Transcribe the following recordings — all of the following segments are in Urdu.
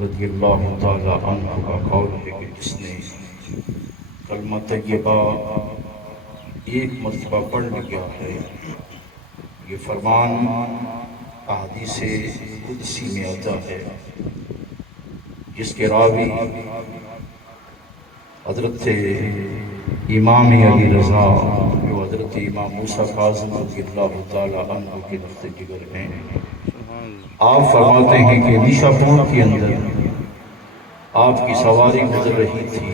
رضی اللہ تعالیٰ عنہ کا قول ہے کہ جس نے کلمہ طیبہ ایک مرتبہ پڑھ لیا ہے، یہ فرمان احادیث قدسی میں آتا ہے جس کے راوی حضرت امام علی رضا جو حضرت امام موسیٰ کاظم رضی اللہ تعالیٰ عنہ کے نقطۂ جگر ہیں، آپ فرماتے ہیں کہ نیشاپور کے اندر آپ کی سواری گزر رہی تھی،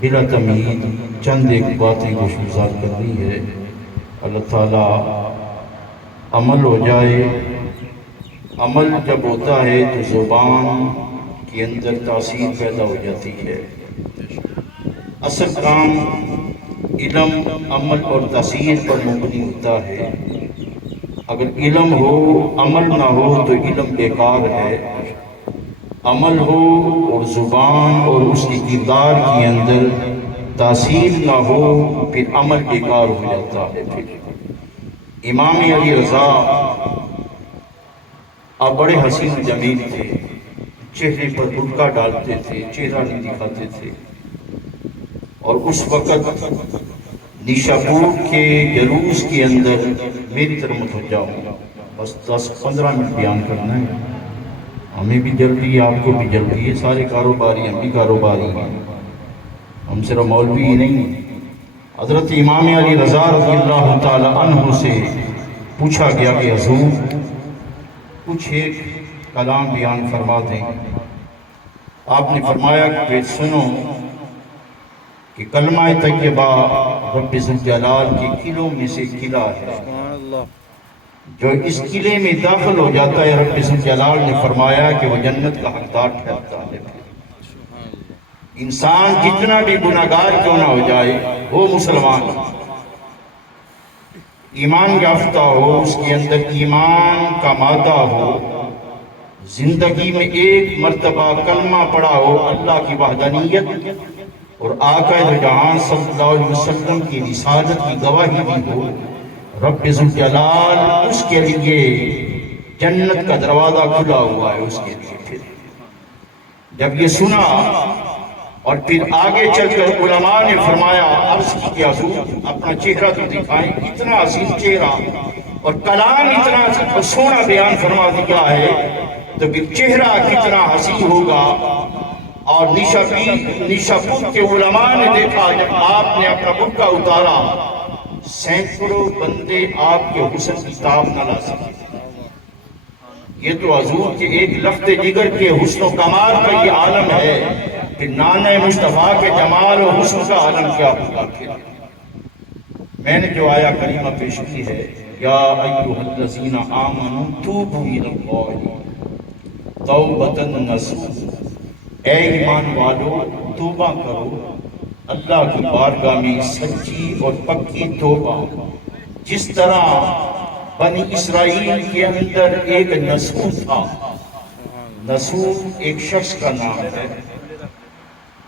بلا تمہید چند ایک باتیں گوشگزار کرنی ہے، اللہ تعالیٰ عمل ہو جائے۔ عمل جب ہوتا ہے تو زبان کے اندر تاثیر پیدا ہو جاتی ہے۔ اصل کام علم، عمل اور تاثیر پر مبنی ہوتا ہے۔ اگر علم ہو عمل نہ ہو تو علم بیکار ہے، عمل ہو اور زبان اور اس کی کردار کے اندر تاثیر نہ ہو پھر عمل بیکار ہو جاتا ہے۔ پھر امام علی رضا آپ بڑے حسین جمیل تھے، چہرے پر برقع ڈالتے تھے، چہرہ نہیں دکھاتے تھے، اور اس وقت نیشاپور کے جلوس کے اندر میری طرف متوجہ ہوں، بس 10-15 منٹ بیان کرنا ہے، ہمیں بھی جلدی ہے، آپ کو بھی جلدی ہے، سارے کاروباری، ہم بھی کاروباری ہیں، ہم صرف مولوی ہی نہیں ہیں۔ حضرت امام علی رضا رضی اللہ تعالی عنہ سے پوچھا گیا کہ حضور کچھ ایک کلام بیان فرما دیں۔ آپ نے فرمایا کہ پھر سنو کہ کلمہ طیبہ رب ذوالجلال کے قلعوں میں سے قلعہ ہے، جو اس قلعے میں داخل ہو جاتا ہے رب ذوالجلال نے فرمایا کہ وہ جنت کا حقدار ٹھہرتا ہے۔ انسان جتنا بھی گناہگار کیوں نہ ہو جائے، وہ مسلمان ایمان یافتہ ہو، اس کے اندر ایمان کا مادہ ہو، زندگی میں ایک مرتبہ کلمہ پڑھا ہو، اللہ کی وحدانیت اور آقا دو جہان صلی اللہ علیہ وسلم کی رسالت کی گواہی بھی ہو، رب ذوالجلال اس کے لیے جنت کا دروازہ کھلا ہوا ہے اس کے لیے۔ پھر جب یہ سنا اور پھر آگے چل کر علماء نے فرمایا، عرض کی کہ حضور اپنا چہرہ تو دکھائیں، اتنا عظیم چہرہ اور کلام اتنا سونا بیان فرما دیا ہے تو پھر چہرہ کتنا حسین ہوگا۔ اور نیشاپور کے علماء نے دیکھا جب آپ نے اپنا برقع اتارا، سینکڑوں بندے آپ کے حسن کی تاب نہ لا سکے۔ یہ تو حضور کے ایک لفظ جگر کے حسن و کمال کا یہ عالم ہے کہ نانہ مصطفیٰ کے جمال و حسن کا عالم کیا ہوگا۔ میں نے جو آیا کریمہ پیش کی ہے، یا ایھا الذین آمنوا توبوا الی اللہ توبۃ نصوحا، اے ایمان والو توبہ کرو اللہ کی بارگاہ میں سچی اور پکی توبہ، جس طرح بنی اسرائیل کے اندر ایک نصوح تھا۔ نصوح ایک شخص کا نام ہے،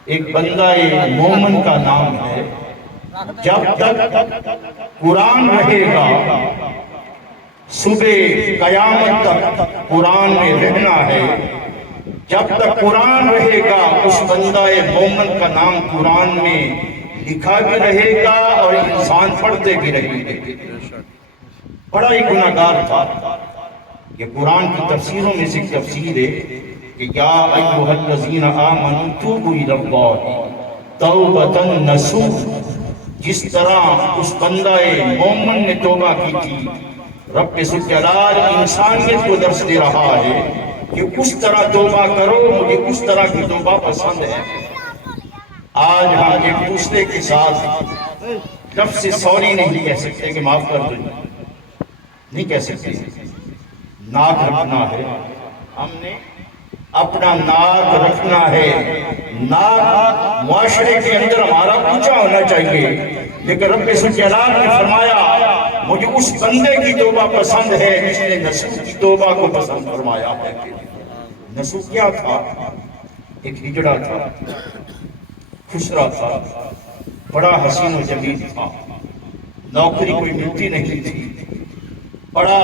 ایک بندہ مومن کا نام ہے۔ جب تک قرآن رہے گا، صبح قیامت تک قرآن میں رہنا ہے۔ جب تک قرآن رہے گا اس بندہ مومن کا نام قرآن میں لکھا بھی رہے گا اور انسان پڑھتے بھی رہیں گے۔ بڑا ہی گناہگار تھا۔ یہ قرآن کی تفسیروں میں سے تفسیر ہے کہ یا ایھا الذین آمنوا توبوا الی اللہ توبۃ نصوحا، جس طرح اس بندہ مومن نے توبہ کی تھی، رب ذوالجلال انسانیت کو درس دے رہا ہے کہ اس طرح توبہ کرو، مجھے اس طرح کی توبہ پسند ہے۔ آج ہم ایک دوسرے کے ساتھ لفظ سوری نہیں کہہ سکتے کہ معاف کر دو، نہیں کہہ سکتے۔ ناک رکھنا ہے، ہم نے اپنا ناک رکھنا ہے۔ ناک معاشرے کے اندر ہمارا اونچا ہونا چاہیے، لیکن رب ذوالجلال نے فرمایا مجھے اس بندے کی توبہ پسند ہے جس نے نصوح کی توبہ کو پسند فرمایا ہے۔ نصوح کیا تھا؟ ایک ہجڑا تھا، خسرا تھا، بڑا حسین و جمیل تھا، نوکری کوئی ملتی نہیں تھی، بڑا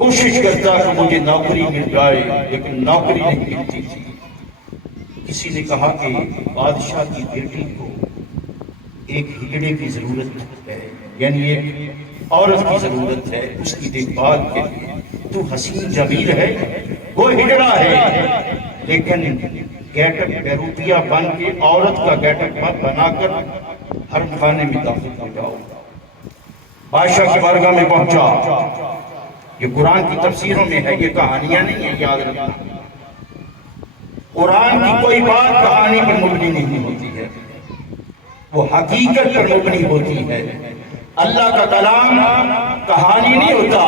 کوشش کرتا کہ مجھے نوکری مل جائے، لیکن نوکری نہیں ملتی تھی۔ کسی نے کہا کہ بادشاہ کی بیٹی کو ایک ہجڑے کی ضرورت ہے، یعنی ایک عورت کی ضرورت ہے اس کی دیکھ بھال کے لیے۔ تو حسین جمیل ہے، وہ ہجڑا ہے، لیکن گیٹ اپ بیروپیہ بن کے عورت کا گیٹ اپ بنا کر حرم خانے میں داخل ہو جاؤ۔ بادشاہ کی بارگاہ میں پہنچا۔ یہ قرآن کی تفسیروں میں ہے، یہ کہانیاں نہیں ہیں، یاد رکھنا۔ قرآن کی کوئی بات کہانی پر مبنی نہیں ہوتی ہے، وہ حقیقت پر مبنی ہوتی ہے۔ اللہ کا کلام کہانی نہیں ہوتا،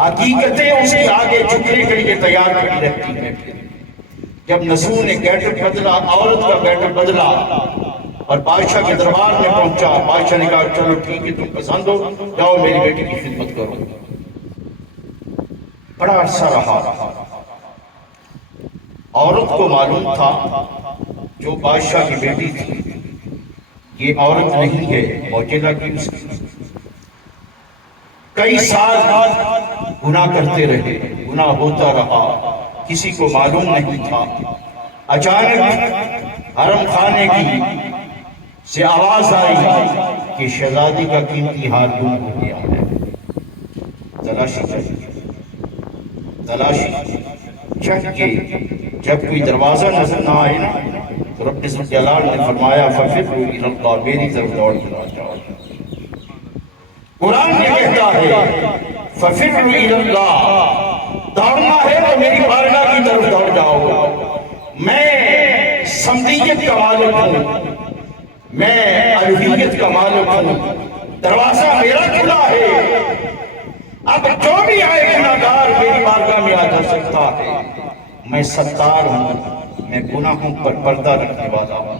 حقیقتیں اس کے آگے جھکنے کے لیے تیار کھڑی رہتی ہیں۔ جب نسو نے گیٹ اپ بدلا، عورت کا گیٹ اپ بدلا اور بادشاہ کے دربار میں پہنچا، بادشاہ نے کہا چلو ٹھیک ہے، تم پسند ہو، جاؤ میری بیٹی کی خدمت کرو۔ بڑا عرصہ رہا، عورت کو معلوم تھا جو بادشاہ کی بیٹی تھی یہ عورت نہیں ہے، موجودہ کی اس کی۔ کئی سال گناہ کرتے رہے، گناہ ہوتا رہا، کسی کو معلوم نہیں تھا۔ اچانک حرم خانے کی سے آواز آئی کہ شہزادی کا قیمتی ہار گم ہو گیا ہے، تلاشی چاہیے۔ تلاشی چاہیے، جب کوئی دروازہ نظر نہ آئے نا تو رب جلال نے فرمایا فَفِرُّوا إِلَى اللَّهِ، میری طرف دوڑ کر جاؤ۔ قرآن یہ کہتا ہے فَفِرُّوا إِلَى اللَّهِ، دوڑنا ہے تو میری بارگاہ کی طرف دوڑ جاؤ۔ میں سمدیت کا مالک ہوں، میں الوہیت کا مالک ہوں، دروازہ میرا کھلا ہے۔ اب جو بھی آئے گناہگار میری بارگاہ میں آ جا سکتا ہے۔ میں ستار ہوں، میں گناہوں پر پردہ رکھنے والا ہوں۔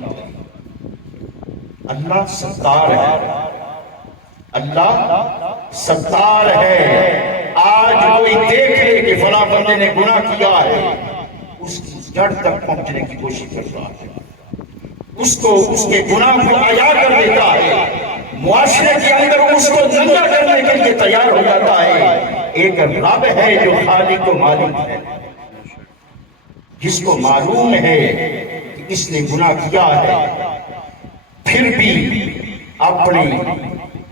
اللہ ستار ہے، اللہ ستار ہے۔ آج کوئی دیکھ لے کہ فلاں بندے نے گناہ کیا ہے، اس کی جڑ تک پہنچنے کی کوشش کرتا ہے، اس کو اس کے گناہ کو عیاں کر دیتا ہے، معاشرے کے اندر اس کو ننگا کرنے کے لیے تیار ہو جاتا ہے۔ ایک رب ہے جو خالق و مالک ہے، جس کو معلوم ہے کہ اس نے گناہ کیا ہے، پھر بھی اپنی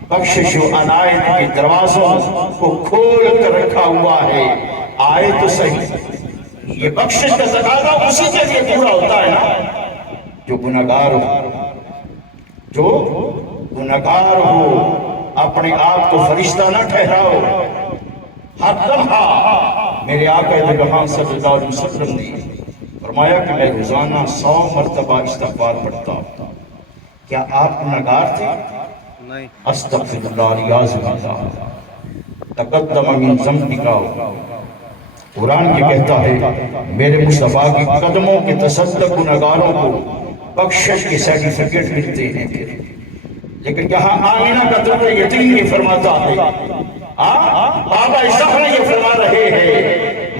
بخشش و عنایت کے دروازوں کو کھول کر رکھا ہوا ہے۔ آئے تو صحیح، یہ بخشش کا تقاضا اسی کے لیے پورا ہوتا ہے نا جو گناہگار ہو، جو گناہگار ہو۔ اپنے آپ کو فرشتہ نہ ٹھہراؤ۔ ہر لمحہ میرے آقا دو جہاں صلی اللہ علیہ وسلم نے فرمایا کہ میں روزانہ 100 مرتبہ استغفار پڑھتا ہوں۔ کیا آپ گناہگار تھے؟ استغفر اللہ ریاض اللہ تقدم من ذنبک۔ قرآن یہ کہتا ہے میرے مصطفیٰ کی قدموں کے تصدق گناہگاروں کو بخشش کے سرٹیفکیٹ ملتے ہیں۔ لیکن یہاں آمینہ کا طفل یتیم یہ فرماتا ہے، بابا زہرا یہ فرما رہے ہیں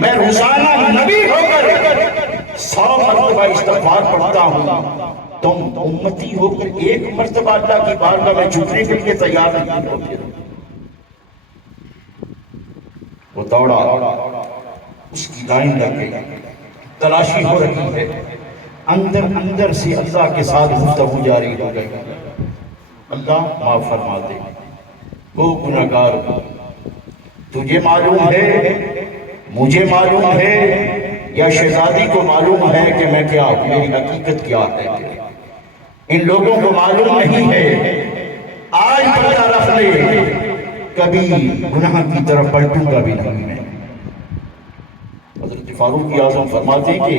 میں روزانہ نبی ہو کر 100 مرتبہ استغفار پڑھتا ہوں، تم امتی ہو کر ایک مرتبہ اللہ کی بارگاہ میں جھکنے کے لیے تیار نہیں ہوتے۔ وہ دوڑا، اس کی لائن لگ گئی، تلاشی ہو رہی ہے، اندر سے اللہ کے ساتھ گفتگو جاری ہو گئی۔ اللہ معاف فرما دے، وہ گناہگار ہو، تجھے معلوم ہے، مجھے معلوم ہے، یا شہزادی کو معلوم ہے کہ میں کیا ہوں، میری حقیقت کیا ہے۔ ان لوگوں کو معلوم نہیں ہے۔ آج پتہ رکھ لے، کبھی گناہ کی طرف پلٹوں گا بھی نہیں میں۔ حضرت فاروق اعظم فرماتے ہیں کہ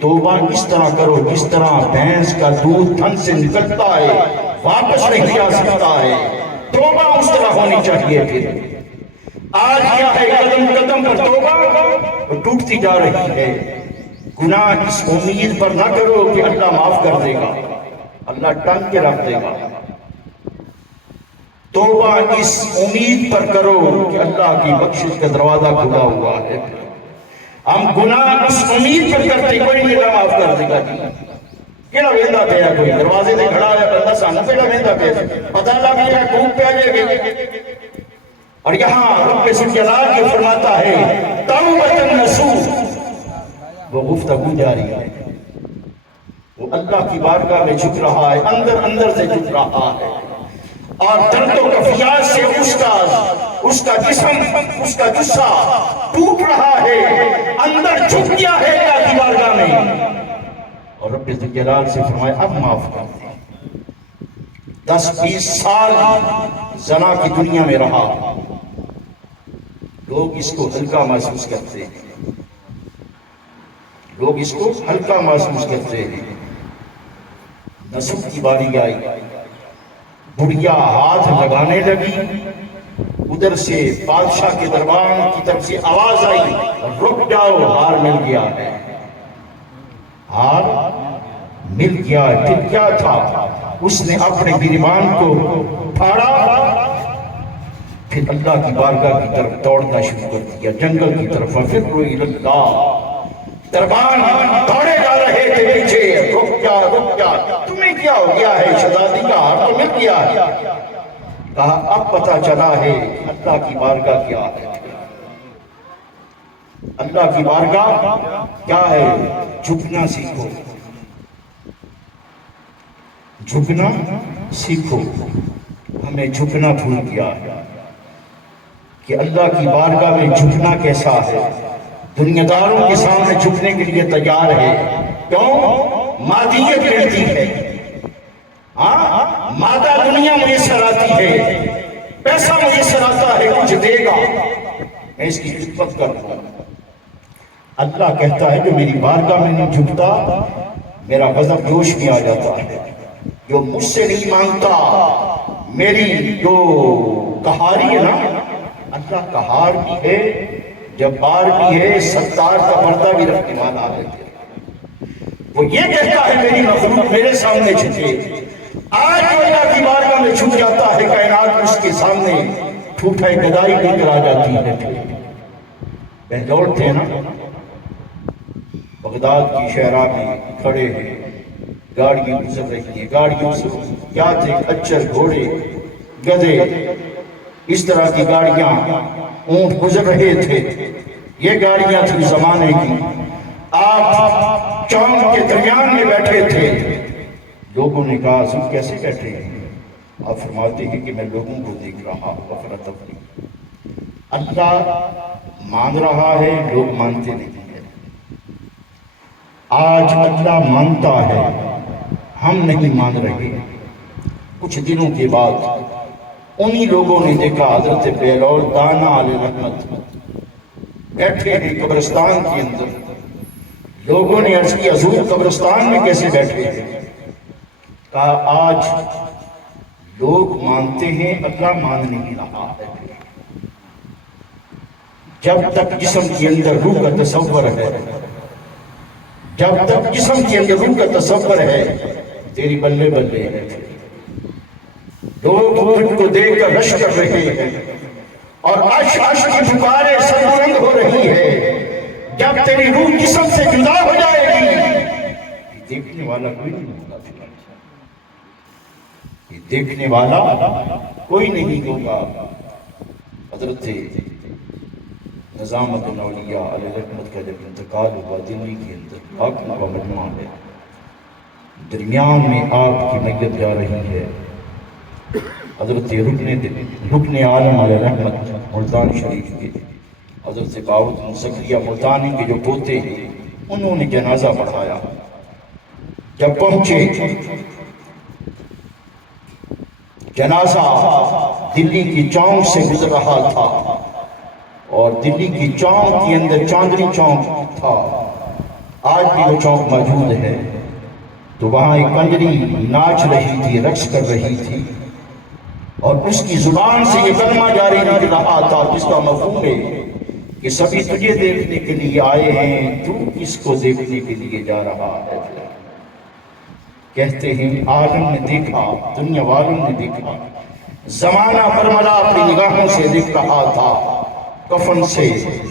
توبہ اس طرح کرو جس طرح بھینس کا دودھ تھن سے نکلتا ہے واپس نہیں آ سکتا ہے، توبہ اس طرح ہونی چاہیے۔ پھر آج کیا ہے، قدم قدم پر توبہ ٹوٹتی جا رہی ہے۔ گناہ اس امید پر نہ کرو کہ اللہ معاف کر دے گا، اللہ ٹنگ کے رکھ دے گا۔ توبہ اس امید پر کرو کہ اللہ کی بخشش کا دروازہ کھلا ہوا ہے۔ ہم گناہ اس امید پر کرتے کوئی نہیں اللہ معاف کر دے گا جی، کیڑا ویندا پیا، کوئی دروازے تے کھڑا ہے بندہ سانو کیڑا ویندا پیا، پتہ لگ گیا کوپ پہ جائے گا۔ اور یہاں رب ذوالجلال یہ فرماتا ہے توبۃ نصوح، وہ گفتگو جاری ہے، وہ اللہ کی بارگاہ میں جھک رہا ہے، اندر سے جھک رہا ہے، اور درد و کفیات سے اس کا جسم، اس کا جسہ ٹوٹ رہا ہے، اندر جھک گیا ہے اللہ کی بارگاہ میں، اور رب ذوالجلال سے فرمایا اب معاف کر دیں۔ 10-20 سال زنا کی دنیا میں رہا، لوگ اس کو ہلکا محسوس کرتے ہیں، لوگ اس کو ہلکا محسوس کرتے ہیں۔ نصوح کی باری آئی، بڑھیا ہاتھ لگانے لگی، ادھر سے بادشاہ کے دربان کی طرف سے آواز آئی رک جاؤ، ہار مل گیا ہے، ہار مل گیا ہے۔ پھر کیا تھا؟ اس نے اپنے گریبان کو پھاڑا، پھر اللہ کی بارگاہ کی طرف دوڑنا شروع کر دیا، جنگل کی طرف۔ فَفِرُّوا إِلَى اللَّهِ، دربان دوڑے جا رہے تھے پیچھے، رک جا، تمہیں کیا ہو گیا ہے؟ شہزادی کا ہار تو مل گیا ہے۔ کہا اب پتہ چلا ہے اللہ کی بارگاہ کیا ہے، اللہ کی بارگاہ کیا ہے۔ جھکنا سیکھو، جھکنا سیکھو۔ ہمیں جھکنا بھول گیا ہے کہ اللہ کی بارگاہ میں جھکنا کیسا ہے۔ دنیا داروں کے سامنے جھکنے کے لیے تیار ہے، کیوں؟ مادیت ملتی ہے، مادہ دنیا میسر آتی ہے، پیسہ میسر آتا ہے، کچھ دے گا، میں اس کی خدمت کروں۔ اللہ کہتا ہے جو میری بارگاہ میں نہیں جھکتا میرا غضب جوش میں آ جاتا ہے، جو مجھ سے نہیں مانگتا، میری جو قہاری ہے نا، اللہ قہار بھی ہے، جبار بھی ہے، ستار کا پردہ بھی رکھنے والا ہے۔ وہ یہ کہتا ہے میری مخلوق میرے سامنے جھکے۔ آج جو اللہ کی بارگاہ میں جھک جاتا ہے، کائنات اس کے سامنے ٹھوٹا گدائی لے کر آ جاتی ہے۔ دوڑتے ہیں نا، بغداد کی شہرہ میں کھڑے ہیں، گاڑیاں گزر رہی ہیں، گاڑیوں سے کیا تھے؟ کچر، گھوڑے، گدھے، اس طرح کی گاڑیاں، اونٹ گزر رہے تھے۔ یہ گاڑیاں تھی زمانے کی۔ آپ چوک کے درمیان میں بیٹھے تھے، لوگوں نے کہا تم کیسے بیٹھے ہیں؟ آپ فرماتے ہیں کہ میں لوگوں کو دیکھ رہا، افراتفری۔ اللہ مان رہا ہے، لوگ مانتے نہیں ہیں۔ آج اللہ مانتا ہے، ہم نہیں مان رہے۔ کچھ دنوں کے بعد انہی لوگوں نے دیکھا حضرت بہلول دانا علیہ رحمت بیٹھے ہیں قبرستان کے اندر۔ لوگوں نے عرض کی حضور قبرستان میں کیسے بیٹھے ہیں؟ کہا آج لوگ مانتے ہیں، اللہ مان نہیں رہا ہے۔ جب تک جسم کے اندر روح کا تصور ہے، جب تک جسم کے اندر روح کا تصور ہے، تیری بلے بلے ہے۔ لوگ تجھ کو دیکھ کر رش کر رہے ہیں، اور عرش عرش کی پکاریں سربلند ہو رہی ہے۔ جب تیری روح جسم سے جدا ہو جائے گی، دیکھنے والا کوئی نہیں ہوگا، یہ دیکھنے والا کوئی نہیں ہوگا۔ حضرت نظام الاولیاء علیہ رحمت کا جب انتقال ہوا دلی کے اندر، پاک کا مجموعہ ہے، درمیان میں آپ کی میت جا رہی ہے۔ حضرت رکن عالم علیہ رحمت ملتان شریف کے حضرت باؤد زکریا ملتانی کے جو پوتے ہیں، انہوں نے جنازہ پڑھایا۔ جب پہنچے، جنازہ دلی کی چوک سے گزر رہا تھا، اور دلی کی چوک کے اندر چاندنی چوک تھا، آج بھی وہ چوک موجود ہے۔ تو وہاں ایک کنجری ناچ رہی تھی، رقص کر رہی تھی، اور اس کی زبان سے یہ کلمہ جاری نکل رہا تھا جس کا مفہوم ہے کہ سبھی تجھے دیکھنے کے لیے آئے ہیں، تو کس کو دیکھنے کے لیے جا رہا ہے؟ کہتے ہیں عالم نے دیکھا، دنیا والوں نے دیکھا، زمانہ برملا اپنی نگاہوں سے دیکھ رہا تھا، کفن سے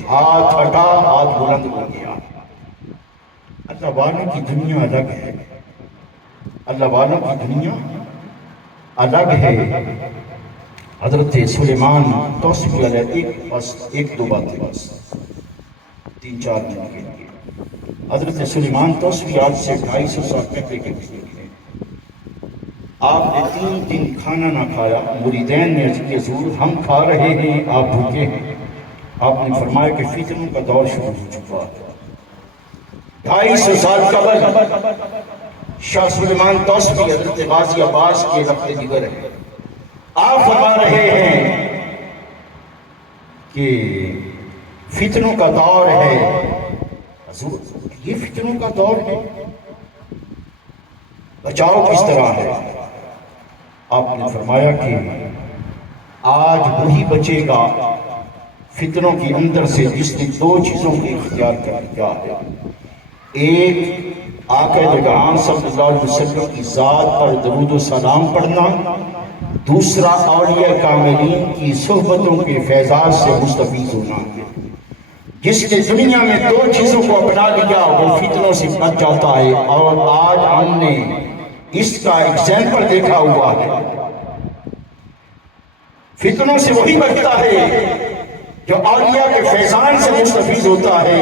ہاتھ ہٹا، ہاتھ بلند ہو گیا۔ اللہ والوں کی دنیا الگ ہے، اللہ والوں کی دنیا الگ ہے۔ حضرت سلیمان توصیفی علیہ ایک دو باتیں بس 3-4 دن کے لیے. حضرت سلیمان توصیفی آج سے 250 سال پہلے کے بزرگ ہیں. آپ نے 3 دن کھانا نہ کھایا. مریدین نے عرض کیا حضور ہم کھا رہے ہیں آپ بھوکے ہیں. آپ نے فرمایا کہ فتنوں کا دور شروع ہو چکا ہے. 250 سال قبل شاہ سلیمان توصیفی حضرت غازی عباس کے رفت جگر ہے. آپ فرما رہے ہیں کہ فتنوں کا دور ہے. حضور یہ فتنوں کا دور ہے، بچاؤ کس طرح ہے؟ آپ نے فرمایا کہ آج وہی بچے گا فتنوں کے اندر سے جس نے 2 چیزوں کو اختیار کر لیا ہے. ایک آقا جگہاں صلی اللہ علیہ وسلم کی ذات پر درود و سلام پڑھنا، دوسرا اولیاء کاملین کی صحبتوں کے فیضات سے مستفید ہونا. جس نے دنیا میں 2 چیزوں کو اپنا لیا وہ فتنوں سے بچ جاتا ہے. اور آج ہم نے اس کا ایگزامپل دیکھا ہوا ہے. فتنوں سے وہی بچتا ہے جو اولیاء کے فیضان سے مستفید ہوتا ہے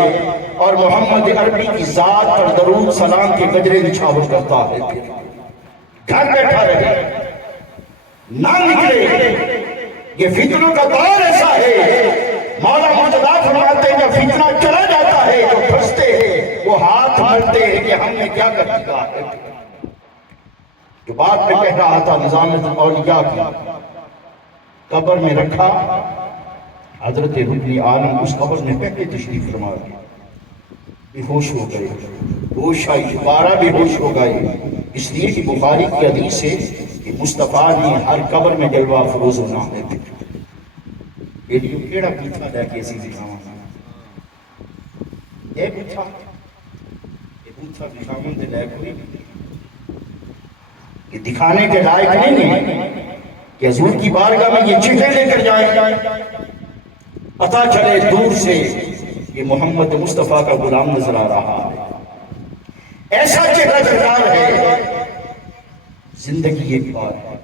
اور محمد عربی کی ذات پر درود سلام کے گجرے نچھاور کرتا ہے. گھر بیٹھا رہے نہ نکلے. یہ فتنوں کا دور ایسا ہے. مولا مرتضیٰ فرماتے ہیں جب فتنہ چلا جاتا ہے تو پھنستے ہیں وہ ہاتھ ملتے ہیں کہ ہم نے کیا کر دیا ہے. جو بات میں کہہ رہا تھا نظام اولیاء کی قبر میں رکھا. حضرت رکن عالم اس قبر میں پہلے تشریف فرما گئے. بے ہوش ہو گئے. ہوش آئی دوبارہ بے ہوش ہو گئے. اس لیے کہ بخاری کی حدیث ہے کہ مصطفیٰ نے ہر قبر میں جلوہ افروز ہونا ہے. یہ کیڑا پوچھا جائے کہ اسی دکھاواں یہ پوچھا دکھاواں دے لائق ہوئی. یہ دکھانے کے لائق نہیں ہے کہ حضور کی بارگاہ میں یہ چٹے لے کر جائیں پتہ چلے دور سے یہ محمد مصطفیٰ کا غلام نظر آ رہا ہے. ایسا چہرہ درکار ہے. زندگی ایک بار ہے،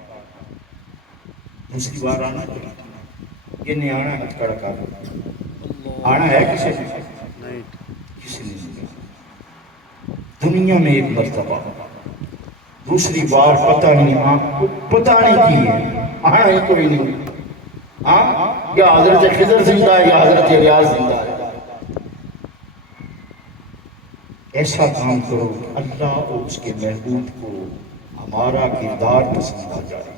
دوسری بار آنا یہ نہیں آنا ہے. کڑا کر آنا ہے کسی نے دنیا میں ایک مرتبہ، دوسری بار پتہ نہیں کی ہے. آنا ہی کوئی نہیں. یا حضرت خضر زندہ ہے یا حضرت ریاض زندہ ہے. ایسا کام کرو اللہ اور اس کے محبوب کو ہمارا کردار پسند آ جائے.